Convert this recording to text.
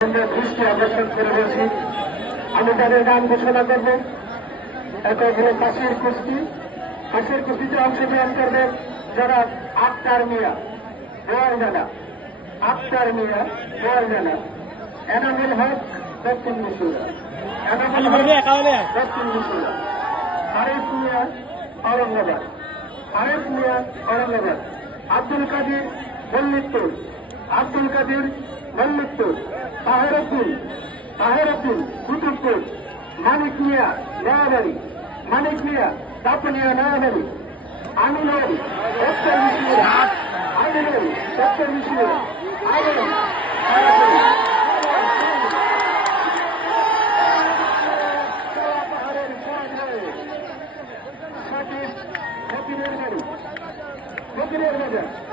দৃষ্টি আকর্ষণ করে রয়েছি আমি তাদের নাম ঘোষণা করব। এক হলো কাশির কুস্তি কাশির কুস্তিতে অংশগ্রহণ করবে যারা আক্তার মিয়া জানা আক্তার মিয়া জানা এনামুল হক দক্ষিণ এনামুল হক দক্ষিণ মুসুরা আরিফ মিয়া ঔরঙ্গাবাদ। আরিফ মিয়া ঔরঙ্গাবাদ। আব্দুল কাদির মল্লিকপুর। আব্দুল কাদির মল্লিকপুর। তাহের উদ্দিন তাহের উদ্দিন কুতুবপুর, মানিক মিয়া নয়াবাড়ি মানিক মিয়া, দাপনিয়া নয়াবাড়ি আমিনুল ডক্টর মিশিয়া Thank you.